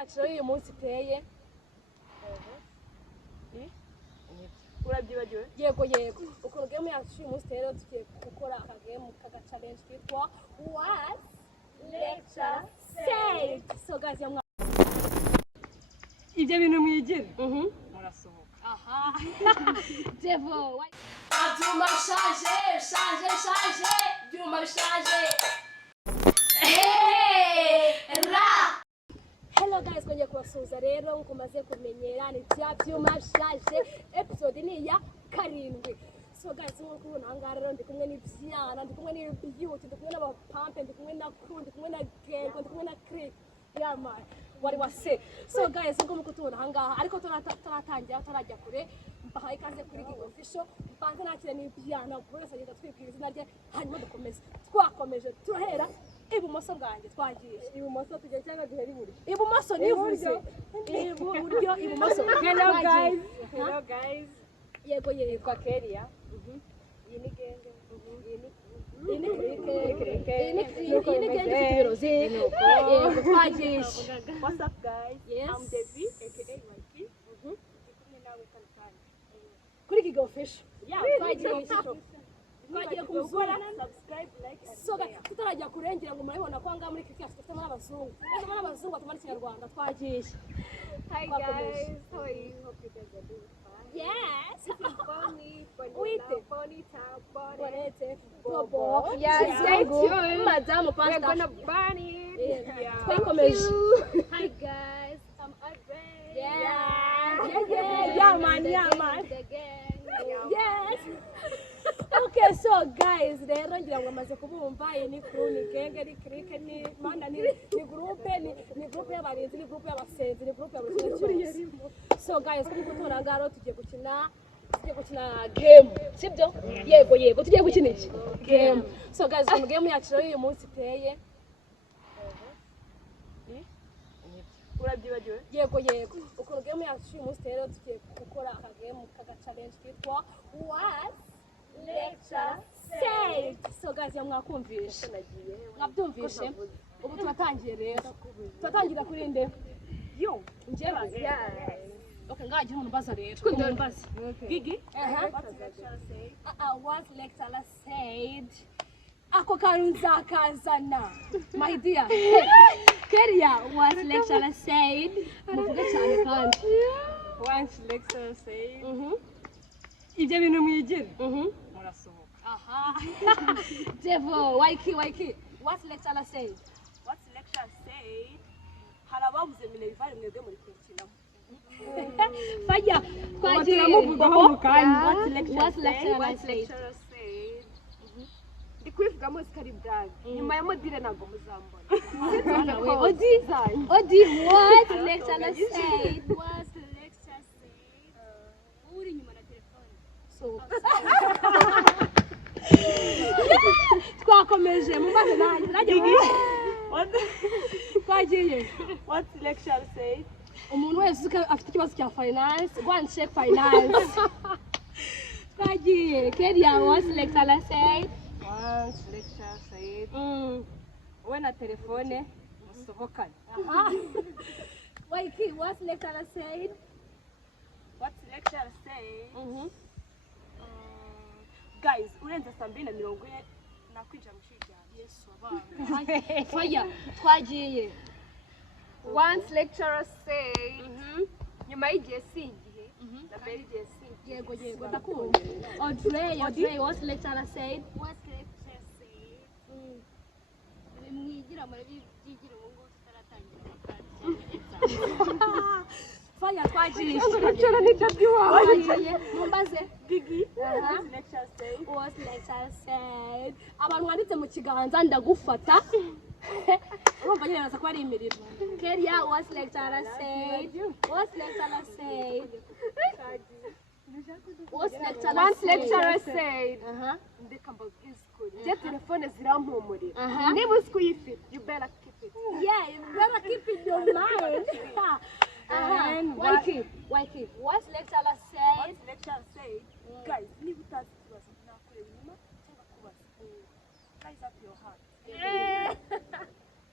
yacu uyu munsi iteye urabyibagiwe yego ukuntu game yacu uyu munsi rero tugiye gukora akagame kaga challenge kitwa what lecture said. So guys ibyo bintu mwigira murasohoka Devo Aduma chargé Duma chargé ra. Hello guys, kwenye kubasuhuza rero nko maze kumenyera ni bya byuma bishaje episode ni ya karindwi. So guys, nko kubona hanga rero ndi kumwe n'ibyana, ndi kumwe n'ibiyuti, ndi kumwe n'abapampe, ndi kumwe na crew, ndi kumwe na gang, ndi kumwe na click. Yeah man, wari wase. So guys, nko muko tubona hanga ariko turatangira turajya kure. Mbahaye ikaze kuri Giga Official. Mbanze nakire n'ibyana buri wese agenda twibwira izina rye hanyuma dukomeze. Twakomeje turahera ibumoso bwanjye twagiye. Ibumoso tujye cyangwa duhera iburyo. Ibumoso nivuze. Iburyo ibumoso. Hello guys. Yego Kwa Keria. Iyi ni genge. Iyi ni genge tubiroze. Yego twagiye. What's up guys? Yes. I'm Devi aka Mikey. Ndikumwe nawe Tanzania. Kuri Giga Official. Yeah, twagiye kumukora subscribe like and so tutarajya kurengera ngo murabibona ko anga muri kikasi dufite n'abazungu batumara ikinyarwanda twagiye. Hi guys, how are you? Hope you guys are doing fine. Yes. Funny, Bonete, Bobo. Yes, stay tuned. Madam We're Pastor. gonna burn it. Twakomeje. Hi guys, I'm Audrey. Yeah, man. The gang. Yes. Okay, so guys, rero ngira ngo amaze kubumva ni crew ni genge ni clique ni mana ni group ni group y'abarinzi ni group y'abasenzi ni group y'abasenzi. So guys, kuko turangaro tugiye gukina game. Sibyo? Yego tugiye gukina iki? Game. So guys, mu game yacu rero uyu munsi iteye urabyibagiwe yego ukuntu game yacu uyu munsi rero tugiye gukora akagame kaga challenge kitwa what lecture said. So guys mwakumvishe mwabyumvishe ubu turatangiye rero turatangira kuri nde yo njyewe okay ngaje umuntu baza rero mbaza Gigi what lecture said ako kantu nzakazana my dear Keria what lecture said muvuge cyane kandi once lecturer said ibyo bintu mwigira murasohoka Devo Waiki what lecture said what lecturer said hari abavuze Minerval mwebwe muri kwikinamo fanya twagiye muvugaho mukanya what lecture said ndi kwivuga mose kari brag nyuma ya modire ntago muzambona Odi what lecture said Uri nyuma na telefone. so twakomeje mubaze nanjye twagiye what lecturer said umuntu wese afite ikibazo cya finance go and check finance. Twagiye Keria what lecture said once lecturer said we na telefone musohokane Waiki what lecture said what lecturer said guys urenze saa 2:40 nakwinjira mu shuri ryanjye Yesu abana faya twagiye once lecturer said nyuma y'igihe si igihe na mbere y'igihe si yego ndakumva Audrey what lecture said What lecture said? Mwigira muri byigira ubu ngubu tutaratangira amakarita. faya twagiye lecturer ni twagiye mumbaze Gigi lecturer said what lecture said abantu mwanditse mu kiganza ndagufata urumva nyine naza ko ari imirimo Keria what lecture said what lecture said once lecturer said ndeka mbabwize ukuri je telefone zirampumurira niba uzi kuyifite you better keep it you better keep it in your mind. Waiki what lecture said lecturer said guys niba utazi ikibazo nakureba inyuma cyangwa kubaza guys up your heart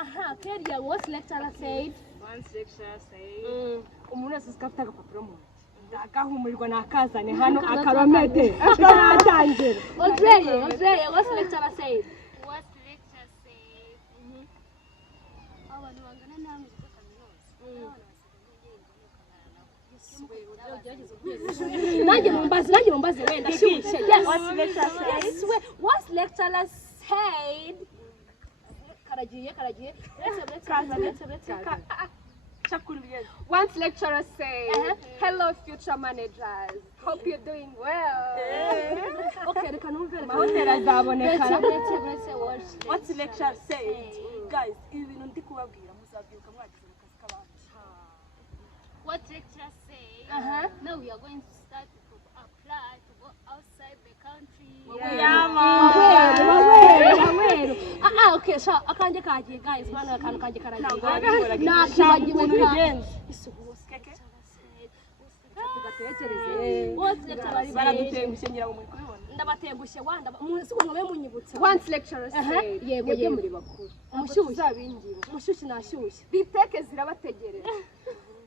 Aha, Keria, what lecturer said? Once lecturer said, umuntu wese afite agapapuro mu ntoki ndagahumurirwa nakazane hano akaromete akaratangira. Audrey, what lecturer said? What lecture said? Abantu bangana namwe biga kaminuza. Nanjye mumbaze wenda shushe. Yes. What lecturer said? Yes, what lecturer said? Karagiye. Once lecturer said, hello future managers, hope you're doing well. Okay, reka numve. Mahoteli azaboneka. What lecture said? Guys, ibi bintu ndi kubabwira muzabyiruka mwagize mu kazi k'abandi. What lecture said? Now we are going to start to apply to go outside the country. Okay, so akanje kagiye guys, bana akantu kanje karagiye. Ndabatengushye wanda munsi umwe munyibutsa. Once lecturer said, yego muri bakuru. Umushyushye nashyushye. Biteke zirabategereje.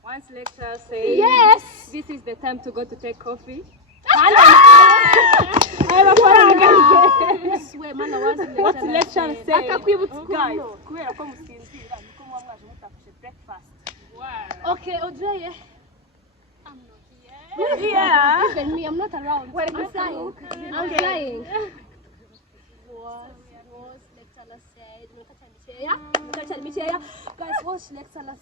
Once lecturer said, Yes. This is the time to go to take coffee. Swe mana wazi What lecture said? Akakwibutsa Guys, kubera ko musinzira niko muba mwaje mutafashe breakfast. Okay, Audrey. I'm not here. Yeah. Even me, I'm not around. Where I'm flying. I'm flying. Was lecturer said? Guys, what lecturer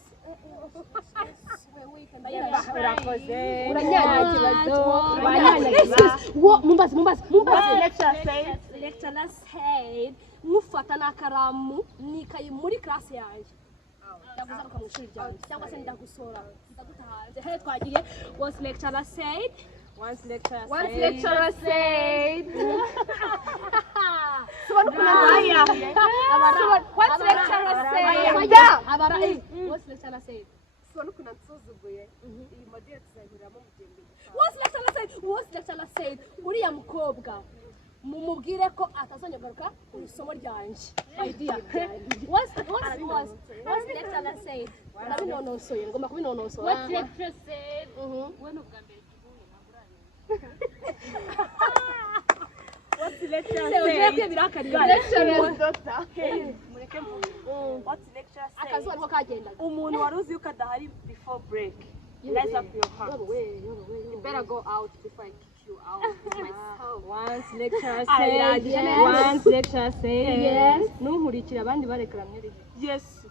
lecturer said mufata n'akaramu nikaye muri class yanjye ndaguza ko mu ishuri ryanjye cyangwa se ndagusora ndaguta hanze he twagiye what lecturer said. Once lecturer said. What lecturer said? What lecturer said? What lecturer said? Uriya mukobwa mumubwire ko atazonyogaruka ku isomo ryanjye. Idea. What lecturer said? Nabinonosoye ngomba kubinonosora. What lecturer said? One of them. What lecture said? Umuntu wari uzi yuko adahari before break. Rise up your hands. You better go out before I kick you out with myself. Once lecturer said, said, once lecturer said, Yes. Nunkurikira abandi barekamye rihe. Yes.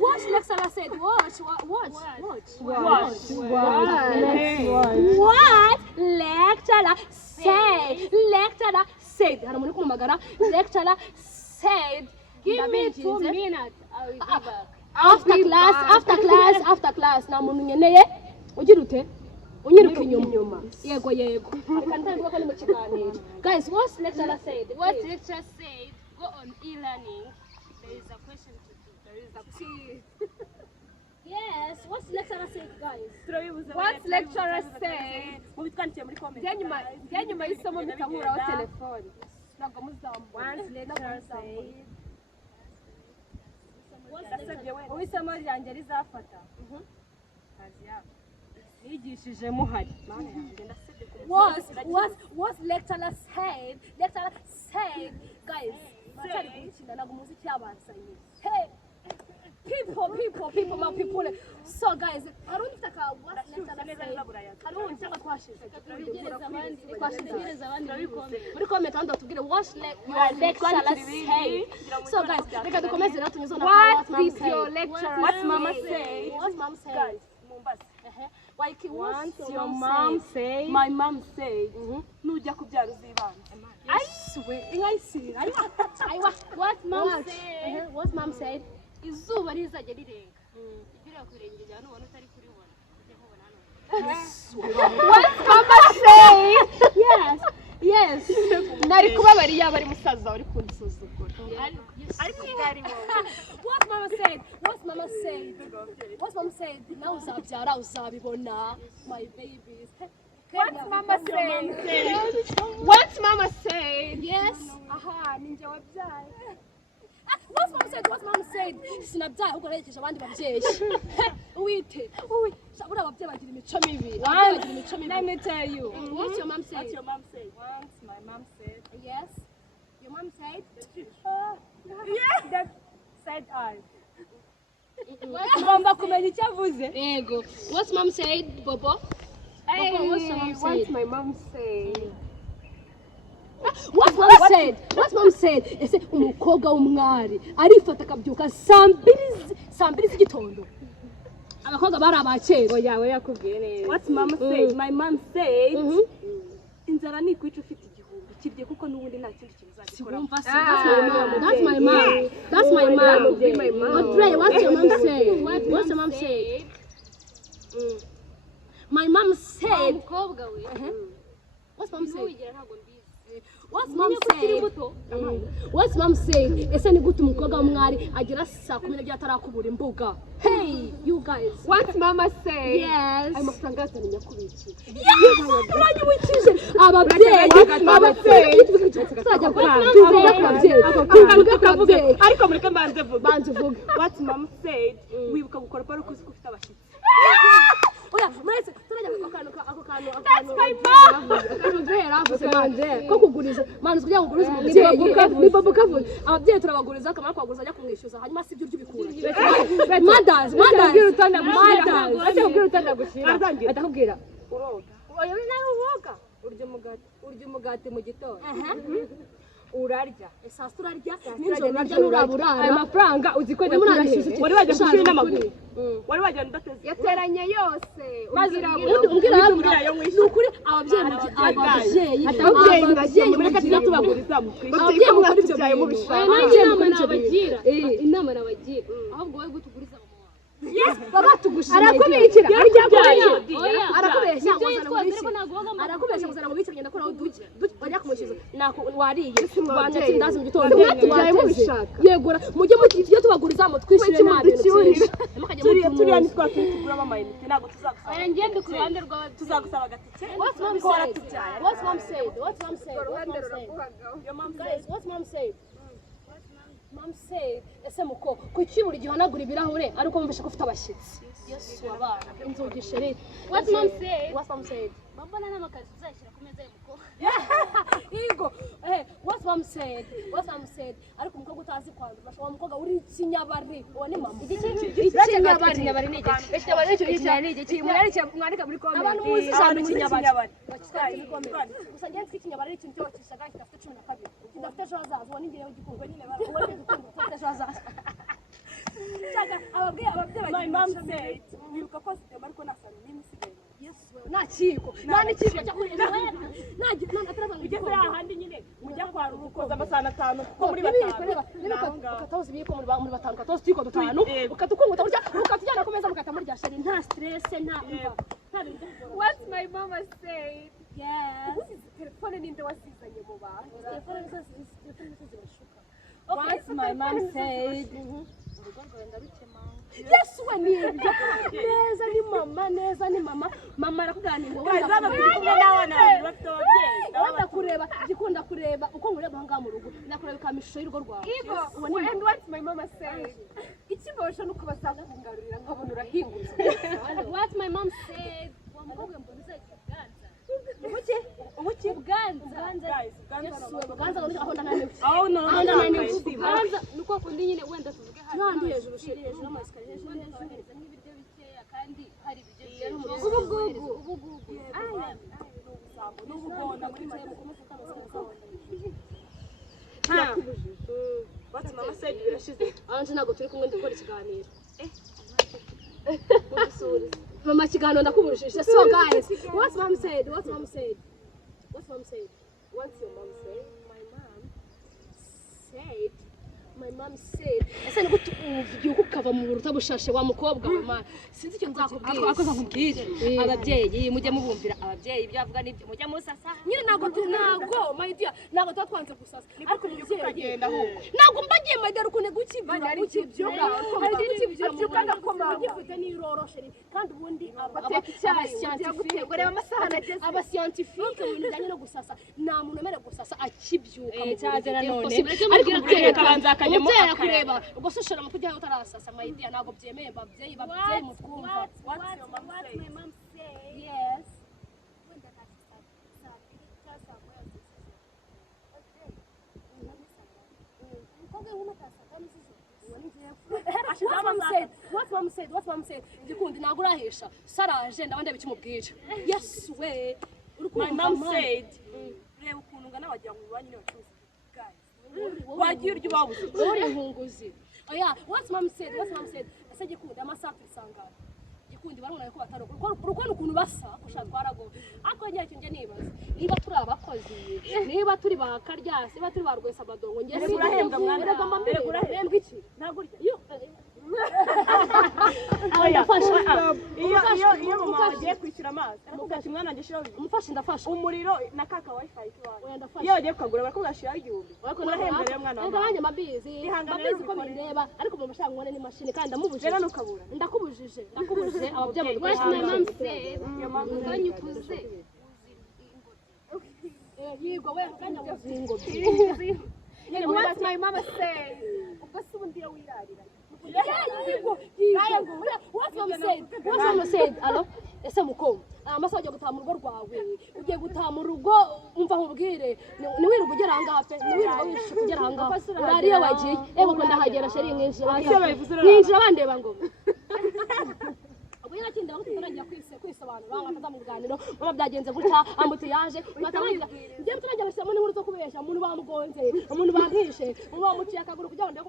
Watch lecturer said. Watch. What lecturer said? Lecturer said. Hari umuntu kumagara. Lecturer said. Give me 2 minutes. I will be back. After class. Na muntu nyeneye. Ugira ute? Unyiruka inyuma. Yego. Reka ntangira ko ni mu kiganiro. Guys, what lecturer said? What lecturer said? Go on e-learning. There is a question to do. There is a Yes, what lecturer said, guys? What lecturer said? Mubitwandikiye muri comment. Njye nyuma y'isomo mitaburaho telefone. Ntabwo muzambura. Once lecturer said. Uwisemo ryanjye rizafata. Kazi yabo. Nigishije muhari. What lecturer said? Lecturer said, guys. Hey, people, my people. So guys, I don't think what lecturer said. I don't think what muri comment ando tubwire what lecturer said. So guys, reka dukomeze rero tunyuzona What did your lecturer What mama say? What mom said? Guys, Mombasa. Like Once your mom said, my mom said, nujya kubyara uzibanze. I swear, I see. What mom said? What mom said? Izuba rizajya rirenga. Igira kurengera hano ubona utari kuribona. Ujye mubona hano. What mama said? Yes. Nari kubabariya bari musaza uri kunsuzugura. What mama said? What mama said? Now uzabyara uzabibona. My babies. What mama said? What mama said? Yes. Aha, ninjye wabyaye. What's mom said? What's mom said? Sinabyaye ahubwo narekeje abandi babyeyi. Wite. Buriya ababyeyi bagira imico mibi. Let me tell you. What's your mom said? What's your mom say? Once my mom said. Yes. Your mom said? Yeah. That said I. Ngomba kumenya icyo avuze. Yego. What's mom said, Bobo? Hey, what's your mom what's said? my mom say? What's mom said? What's mom said? Ese umukobwa w'umwari arifata akabyuka saa mbiri z'igitondo. Abakobwa bari abakera. Oya yakubwiye neza. What's mom said? My mom said. Inzara ni kwica ufite igihumbi kibye kuko n'ubundi nta kindi kintu uzagikora. That's my mom. That's my mom. Audrey, what's your mom say? What's your mom say? My mom said. umukobwa we What's mom say? wigira ntabwo mbizi What's mom said? What's mom said? Ese ni gute umukobwa w'umwari agira saa 10 atarakubura imbuga? Hey, you guys. What's mama say? Yes. Ayo mafaranga yose nyakubiki. Uranyibukije ababyeyi ariko mureke mbanze vuga. banze vuga. What mom said? Wibuka gukora paro kuzi ufite abashyitsi. Oya, mwese turajya ako kantu. That's my mom. Akantu guhera avuze banje ko kuguriza. Manu kugira ngo ugurize umubyeyi. Ni babo kavuze. Ababyeyi turabaguriza akamara kwaguriza ajya kumwishyuza hanyuma si ibyo by'ubikura. Mothers. Acha kubwira utandagushira. Atakubwira. Uroga. Oya nawe uwoga. Urya umugati mu gitondo. Urarya. Esasa turarya. Nijoro urarya n'uraburara. Ayo mafaranga uziko ndakurashije. Wari wajya kushira n'amaguru. Wari wajya ndateze. Yateranye yose. Umbwira yo mwishyura. Nukuri ababyeyi Mureke tuza tubaguriza mu kwishyura. ababyeyi mukora ibyo byaye nabagira inama nabagira ahubwo wowe gutuguriza mama wawe baba tugushije Arakubikira. arakubeshya arakubeshya ngo zana mu bice ngenda koraho duke bajya kumushiza nako wariye banze ndazi mu gitondo Tujyaye mubishaka. yegura mujye mutijye tubaguriza mu twishyure nabi Turiya ni twatugura amayinite ntabwo tuzagusaba. aya ngiye ndi ku ruhande rw'ababyeyi Tuzagusaba agatike. What's mom said? What's mom said? What's mom said? Your mom Guys, what's mom said? Mom said, ese muko kuki buri gihe hanagura ibirahure ariko mumvisha ko ufite abashyitsi. Yesu wabana inzugi sheri. What's mom said? What's mom said? mbona n'amakazi uzashyira ku meza y'umukobwa Igo, what's mom said? What's mom said? Ariko umukobwa utazi kwandura bashobora umukobwa uri ikinyabari. Uwo ni mama. Ikinyabari ni iki? Ikinyabari nicyo iki? Mwandika muri comment. Abantu muzi ijambo ikinyabari. Gusa njye nzi ikinyabari ari ikintu cyo kishaga kidafite 12. Kidafite ejo hazaza. Uwo ni ngiye ugikundwa nyine uwo ni ugikundwa kidafite ejo hazaza. Chaka ababyeyi My mom said, wibuka ko sitema ariko nasana n'imisigaye. nakiko nani kiko cyo kureza naje atarabanga Ugeze ahandi nyine mujya kwa rukoza amasana 5 ko muri batanu. ukatoza ibiko muri batanu ukatoza tiko dutanu ukatukunguta burya ukatujyana ku meza mukata muri ryashari nta stress nta bintu. What's my mama say? Yes. Telefone ninde wasizanye mu bantu? Telefone zirashuka. What's my mom said? Urugo rwenda rukema. Yes we ni ibyo. Neza ni mama. Mama arakuganira ngo Kaza bafite n'abana bafite ababyeyi. wenda kureba gikunda kureba uko ngureba hanga mu rugo nakureba kamishusho y'urugo rwawe. And what's my mama say? Ikibosha nuko bazakungarurira nkabona urahingutse. What my mom said wa mukobwa mbona uzagira Ubuki Uganza Ganza aho ndananiwe. aho none Uganza nuko kundi nyine wenda tuvuge Nandi hejuru sheri hejuru amasikariye hejuru. kohereza nk'ibiryo bikeya kandi hari ibiryo bikeya Ubugugu. n'ubugona muri make. What's mama said birashize. Anje ntago turi kumwe ndikora ikiganiro. Mama kiganiro ndakuburishije. So guys, what's mom said? What's mom said? What's mom said? What's your mom say? My mom said. Ese niko uvugiye ukava mu buruta bushashe wa mukobwa mama. Sinzi icyo nzakubwira. Akoza kubwira. Ababyeyi mujye mubumvira ababyeyi ibyo avuga nibyo mujye musasa. Nyine nago my dear nago twatwanze gusasa. Ariko Ukagenda ahubwo. nago mbagiye my dear ukune gukibira. Hari gukibira mu ugifite n'iroroshe kandi ubundi abascientifique mu bijyanye no gusasa nta muntu umerewe gusasa akibyuka ariko kureba ubwo se ushobora mu kujyaho utarasasa mayidiya ntabwo byemeye babyeyi mutwumva. Yes. What mom said gikundi ntabwo urahisha saraje ndabandi bikimubwira. Yes we My mom said reba ukuntu ngana wagira ngo ubanyi n'abacuruzi guys wagiye uryo babuze uri nkunguzi. Oya what mom said ase gikundi amasaha turisangana gikundi barabona ko bataruko uruko ukuntu basa kushatwarago ako ngiye kinje nibaza niba turi abakozi niba turi bakaryasi niba turi barwesa badongo ngiye urahembwa mwana urahembwa iki nagurya oya iyo mama wagiye kwishyura amazi aravuga ati mwana nge shiraho umufashe ndafasha umuriro na kaka wifi kiwaje oya ndafasha iyo wagiye kugura barakubwira shiraho igihumbi urahembwa rero mwana wanjye nanjye mabizi ko bireba ariko mu bashaka ngone n'imashini kandi ndamubujije rero nukabura ndakubujije ababyeyi What my mom said, when you kuze yego we kanya muzingo What my mama said, ubwo se ubundi yo wirarira. What mom said alo ese muko amasaha yo gutaha mu rugo rwawe ugiye gutaha mu rugo umva nkubwire ni wiruga ugera hanga pe ni wiruga wishe kugera hanga urariye wagiye ego ko ndahagera sheri ninjira bandeba ngo ubwo yakindi aho tutaragira kwisobanura ngataza mu biganiro baba byagenze gutya ambuti yaje batarangira ngiye turangira bashyiramo n'inkuru zo kubesha umuntu bamugonze umuntu bampishe umuntu bamuciye akaguru kugira ngo ndeko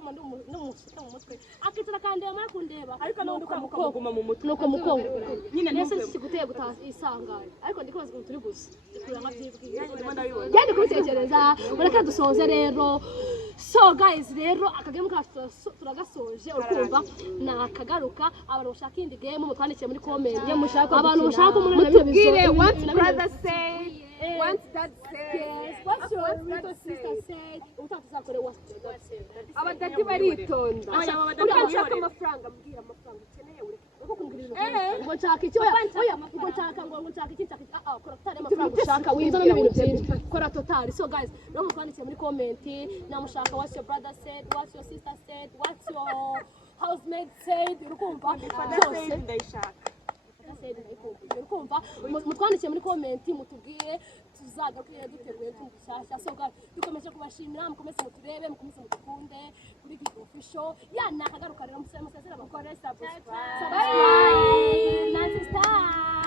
n'umusuka mu mutwe akicara kandi yamara kundeba ariko n'undi ukamuguma mu mutwe nuko mukongo nyine nese siguteye gutaha isangaye ariko ndikoze ko turi gusa kuranga byibwiye ndabibona yandi kubitekereza mureke dusoze rero. So guys rero akagame kacu turagasoje ukumva nakagaruka abantu bashaka indi game mutwandikiye muri comment abantu bashaka umuntu Mutubwire what brother say, what dad say, what's your little sister said utatuzakore what dad said abadadi baritonda. urashaka amafaranga mbwira amafaranga ukeneye ureke ngo nshaka icyo oya ngo nshaka iki kora totale amafaranga ushaka winzana n'ibintu byinshi kora totale. So guys no mutwandikiye muri comment namushaka what's your brother said, what's your sister said, what's your housemaid said urukumva byose ndayishaka urukumva mutwandikiye muri comment mutubwire tuzagaruke duteruye tundi cyashya. So guys dukomeje kubashimira mukomeze muturebe mukomeze mudukunde kuri Gigi Official nakagaruka rero musezera bakore subscribe. Bye. Nancy Star.